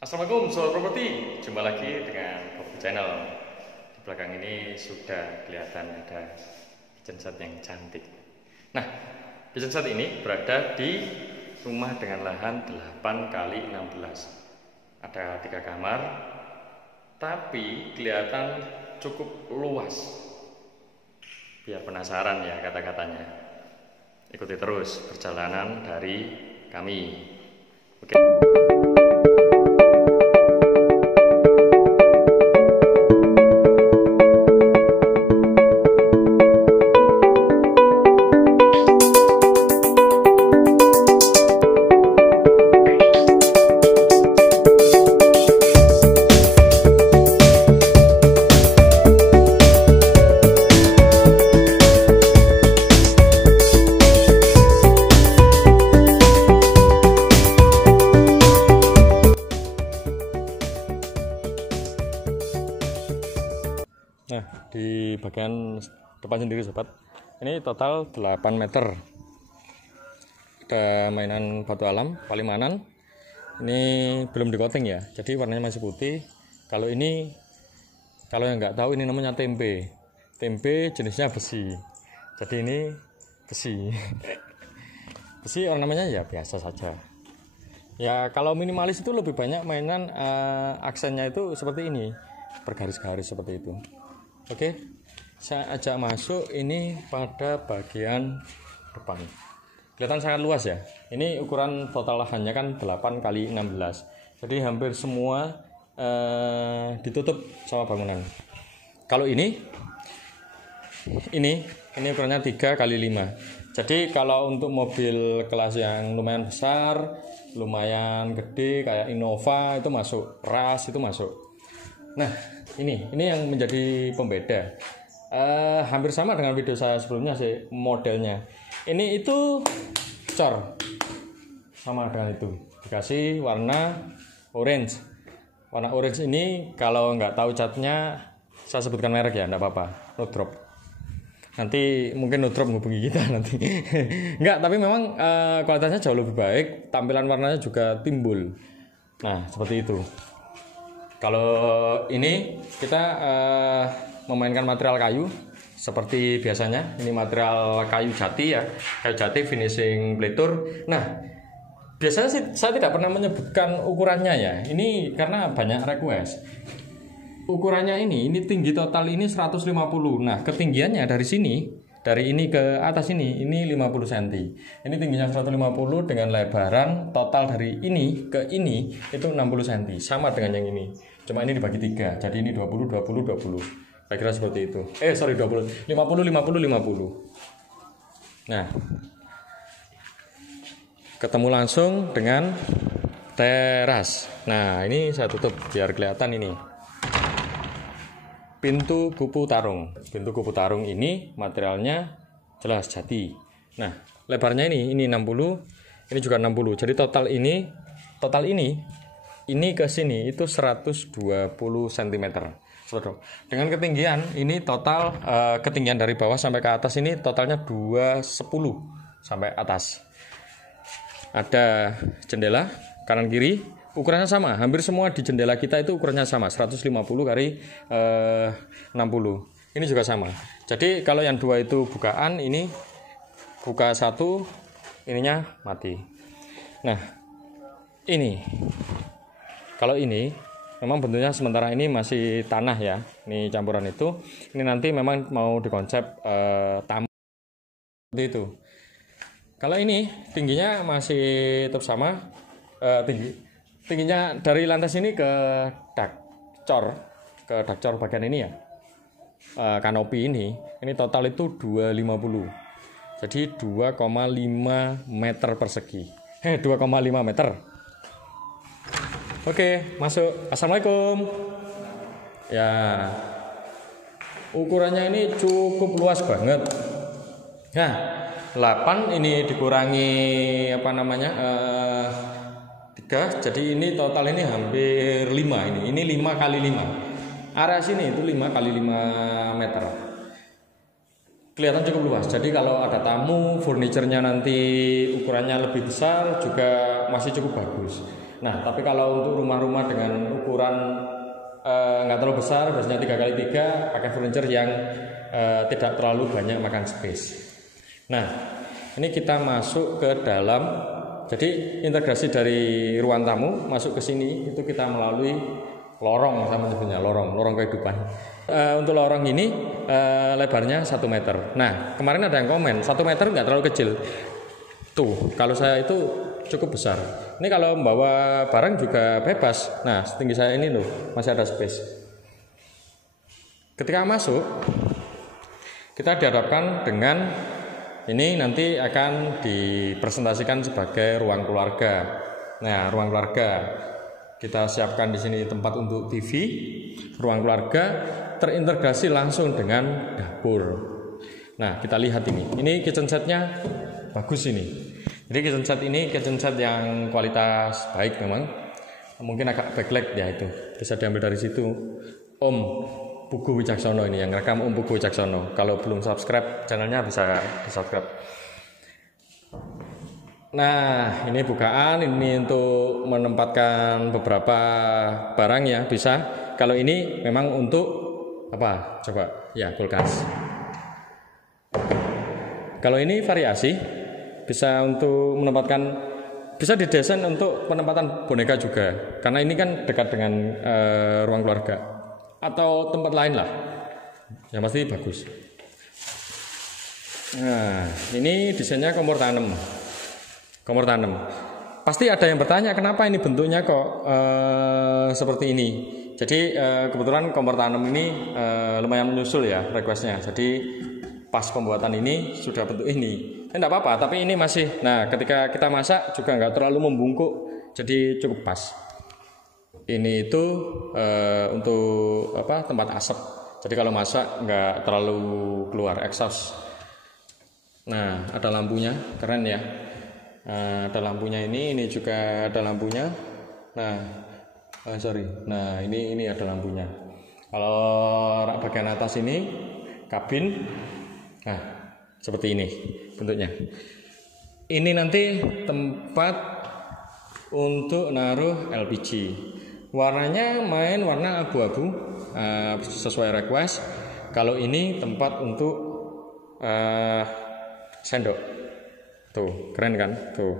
Assalamualaikum Sobat Properti, jumpa lagi dengan Properti Channel. Di belakang ini sudah kelihatan ada kitchen set yang cantik. Nah, kitchen set ini berada di rumah dengan lahan 8x16. Ada 3 kamar, tapi kelihatan cukup luas. Biar penasaran ya kata-katanya. Ikuti terus perjalanan dari kami. Oke. Nah, di bagian depan sendiri sobat, ini total 8 meter. Ada mainan batu alam, palimanan. Ini belum di coating ya, jadi warnanya masih putih. Kalau ini, kalau yang nggak tahu, ini namanya tempe. Tempe jenisnya besi. Jadi ini besi. Besi ornamennya ya biasa saja. Ya kalau minimalis itu lebih banyak mainan aksennya itu seperti ini, bergaris-garis seperti itu. Oke, saya ajak masuk ini pada bagian depan. Kelihatan sangat luas ya. Ini ukuran total lahannya kan 8x16. Jadi hampir semua ditutup sama bangunan. Kalau ini ukurannya 3x5. Jadi kalau untuk mobil kelas yang lumayan besar, lumayan gede kayak Innova itu masuk, Ras itu masuk. Nah, ini yang menjadi pembeda. Hampir sama dengan video saya sebelumnya sih modelnya. Ini itu cor, sama dengan itu. Dikasih warna orange. Warna orange ini kalau nggak tahu catnya, saya sebutkan merek ya, nggak apa-apa. No drop. Nanti mungkin no drop menghubungi kita nanti. Nggak, tapi memang kualitasnya jauh lebih baik. Tampilan warnanya juga timbul. Nah, seperti itu. Kalau ini kita memainkan material kayu seperti biasanya. Ini material kayu jati ya, kayu jati finishing pletur. Nah, biasanya sih saya tidak pernah menyebutkan ukurannya ya. Ini karena banyak request. Ukurannya ini tinggi total ini 150. Nah, ketinggiannya dari sini, dari ini ke atas ini 50 cm. Ini tingginya 150 dengan lebaran total dari ini ke ini itu 60 cm. Sama dengan yang ini. Cuma ini dibagi 3. Jadi ini 20 20 20. Kira-kira seperti itu. 20. 50 50 50. Nah. Ketemu langsung dengan teras. Nah, ini saya tutup biar kelihatan ini. Pintu kupu tarung. Pintu kupu tarung ini materialnya jelas jati. Nah, lebarnya ini 60, ini juga 60. Jadi total ini ke sini itu 120 cm. Dengan ketinggian ini total ketinggian dari bawah sampai ke atas ini totalnya 210 sampai atas. Ada jendela kanan kiri, ukurannya sama. Hampir semua di jendela kita itu ukurannya sama, 150 kali 60. Ini juga sama. Jadi kalau yang dua itu bukaan, ini buka satu, ininya mati. Nah, ini. Kalau ini memang bentuknya sementara ini masih tanah ya. Ini campuran itu. Ini nanti memang mau dikonsep taman seperti itu. Kalau ini tingginya masih tetap sama, tingginya dari lantas ini ke dakcor bagian ini ya, kanopi ini total itu 250. Jadi 2,5 meter persegi. 2,5 meter. Oke, masuk. Assalamualaikum. Ya, ukurannya ini cukup luas banget. Nah, 8 ini dikurangi 3, jadi ini total ini hampir 5 ini 5x5. Area sini itu 5x5 meter. Kelihatan cukup luas. Jadi kalau ada tamu, furniturnya nanti ukurannya lebih besar juga masih cukup bagus. Nah, tapi kalau untuk rumah-rumah dengan ukuran nggak terlalu besar, biasanya 3x3, pakai furniture yang tidak terlalu banyak makan space. Nah, ini kita masuk ke dalam. Jadi integrasi dari ruang tamu masuk ke sini itu kita melalui lorong, sama menyebutnya lorong kehidupan. Untuk lorong ini lebarnya 1 meter. Nah, kemarin ada yang komen 1 meter nggak terlalu kecil. Tuh, kalau saya itu cukup besar. Ini kalau membawa barang juga bebas. Nah, setinggi saya ini loh, masih ada space. Ketika masuk, kita dihadapkan dengan ini nanti akan dipresentasikan sebagai ruang keluarga. Nah, ruang keluarga kita siapkan di sini tempat untuk TV. Ruang keluarga terintegrasi langsung dengan dapur. Nah, kita lihat ini. Ini kitchen setnya bagus ini. Jadi kitchen set yang kualitas baik memang. Mungkin agak backlight ya itu. Bisa diambil dari situ. Om Pugu Wicaksono ini yang rekam Om Pugu Wicaksono. Kalau belum subscribe channelnya bisa di-subscribe. Nah, ini bukaan, ini untuk menempatkan beberapa barang ya, bisa. Kalau ini memang untuk apa? Coba ya, kulkas. Kalau ini variasi, bisa untuk menempatkan, bisa didesain untuk penempatan boneka juga. Karena ini kan dekat dengan ruang keluarga. Atau tempat lain lah, yang pasti bagus. Nah, ini desainnya kompor tanam. Pasti ada yang bertanya kenapa ini bentuknya kok seperti ini. Jadi kebetulan kompor tanam ini lumayan menyusul ya requestnya. Jadi pas pembuatan ini sudah bentuk ini. Tidak apa-apa, tapi ini masih. Nah, ketika kita masak juga nggak terlalu membungkuk, jadi cukup pas. Ini itu untuk tempat asap. Jadi kalau masak nggak terlalu keluar exhaust. Nah, ada lampunya, keren ya. Ada lampunya ini juga ada lampunya. Nah, Nah, ini ada lampunya. Kalau rak bagian atas ini kabin. Nah, seperti ini bentuknya. Ini nanti tempat untuk naruh LPG. Warnanya main warna abu-abu sesuai request. Kalau ini tempat untuk sendok. Tuh, keren kan? Tuh.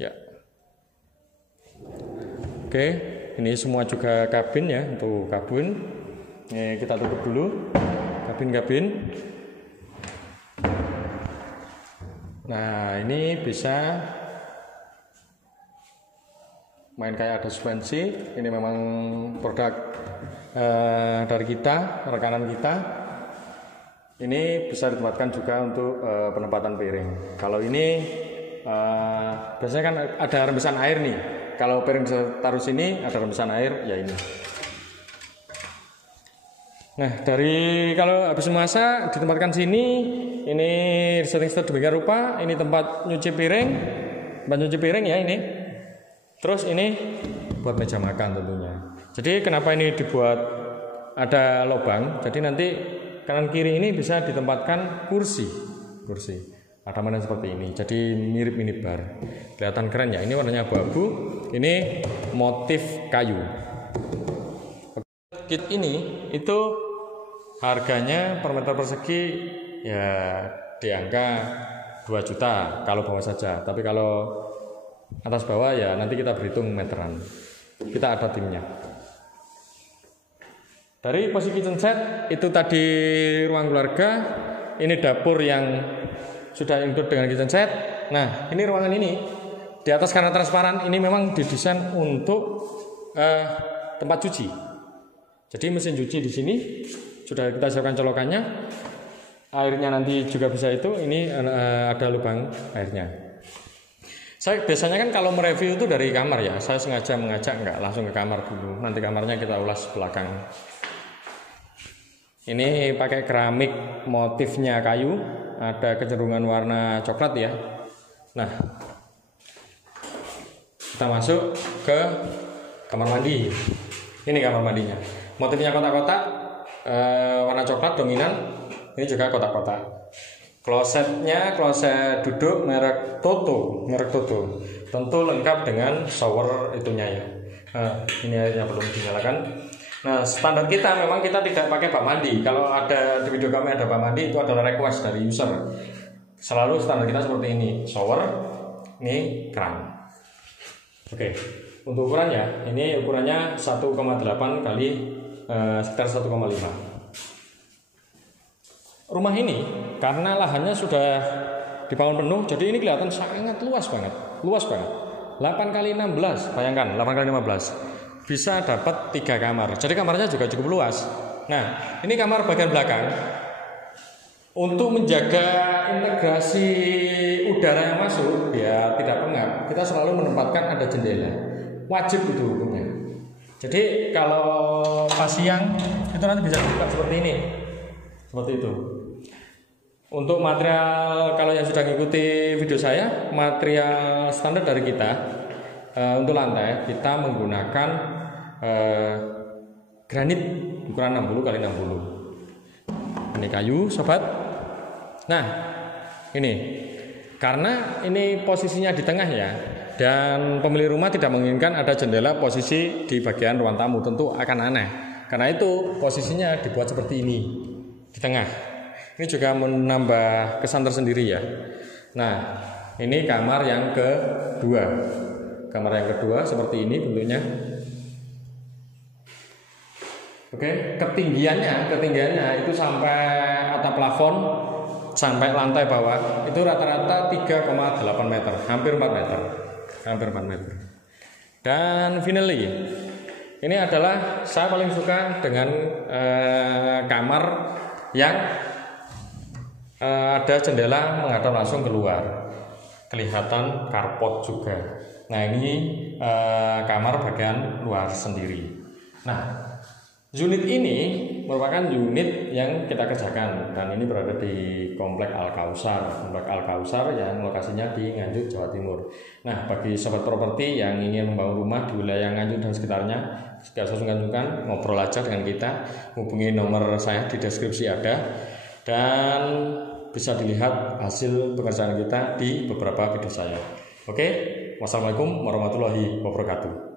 Ya. Oke, ini semua juga kabin ya, untuk kabin. Ini kita tutup dulu. Kabin. Nah, ini bisa main kayak ada suspensi. Ini memang produk dari kita, rekanan kita. Ini bisa ditempatkan juga untuk penempatan piring. Kalau ini biasanya kan ada rembesan air nih. Kalau piring bisa taruh sini, ada rembesan air, ya ini. Nah, dari kalau habis masak ditempatkan sini. Ini setting demikian rupa. Ini tempat nyuci piring ya ini. Terus ini buat meja makan tentunya. Jadi kenapa ini dibuat ada lubang? Jadi nanti kanan kiri ini bisa ditempatkan kursi. Ada mana seperti ini. Jadi mirip minibar. Kelihatan keren ya. Ini warnanya abu-abu. Ini motif kayu. Kit ini itu harganya per meter persegi ya di angka 2 juta kalau bawah saja. Tapi kalau atas bawah ya nanti kita berhitung meteran. Kita ada timnya. Dari posisi kitchen set itu tadi ruang keluarga, ini dapur yang sudah include dengan kitchen set. Nah, ini ruangan ini di atas karena transparan, ini memang didesain untuk tempat cuci. Jadi mesin cuci di sini sudah kita siapkan colokannya. Airnya nanti juga bisa itu. Ini ada lubang airnya. Saya biasanya kan kalau mereview itu dari kamar ya. Saya sengaja mengajak nggak langsung ke kamar dulu. Nanti kamarnya kita ulas belakang. Ini pakai keramik, motifnya kayu. Ada kecenderungan warna coklat ya. Nah, kita masuk ke kamar mandi. Ini kamar mandinya. Motifnya kotak-kotak, warna coklat dominan. Ini juga kotak-kotak. Klosetnya kloset duduk merek Toto. tentu lengkap dengan shower itunya ya. Nah, ini airnya belum dinyalakan. Nah, standar kita memang kita tidak pakai bak mandi. Kalau ada di video kami ada bak mandi, itu adalah request dari user. Selalu standar kita seperti ini, shower, ini keran. Oke, untuk ukurannya, ini ukurannya 1,8 kali sekitar 1,5. Rumah ini karena lahannya sudah dibangun penuh, jadi ini kelihatan sangat luas banget. 8 kali 16, bayangkan 8 kali 15 bisa dapat 3 kamar. Jadi kamarnya juga cukup luas. Nah, ini kamar bagian belakang. Untuk menjaga integrasi udara yang masuk biar tidak pengap, kita selalu menempatkan ada jendela. Wajib itu hukumnya. Jadi kalau pas siang itu nanti bisa dibuka seperti ini. Seperti itu. Untuk material, kalau yang sudah mengikuti video saya, material standar dari kita untuk lantai kita menggunakan granit ukuran 60 kali 60. Ini kayu, sobat. Nah, ini karena ini posisinya di tengah ya, dan pemilik rumah tidak menginginkan ada jendela posisi di bagian ruang tamu, tentu akan aneh. Karena itu posisinya dibuat seperti ini di tengah. Ini juga menambah kesan tersendiri ya. Nah, ini kamar yang kedua. Kamar yang kedua seperti ini bentuknya. Oke, ketinggiannya itu sampai atap plafon, sampai lantai bawah itu rata-rata 3,8 meter, hampir 4 meter. Dan finally, ini adalah saya paling suka dengan kamar yang ada jendela menghadap langsung keluar, kelihatan carport juga. Nah, ini kamar bagian luar sendiri. Nah, unit ini merupakan unit yang kita kerjakan dan ini berada di Komplek Al-Kausar yang lokasinya di Nganjuk, Jawa Timur. Nah, bagi sobat properti yang ingin membangun rumah di wilayah Nganjuk dan sekitarnya, jika sungkan-sungkan ngobrol aja dengan kita, hubungi nomor saya di deskripsi ada, dan bisa dilihat hasil pekerjaan kita di beberapa video saya. Oke, wassalamualaikum warahmatullahi wabarakatuh.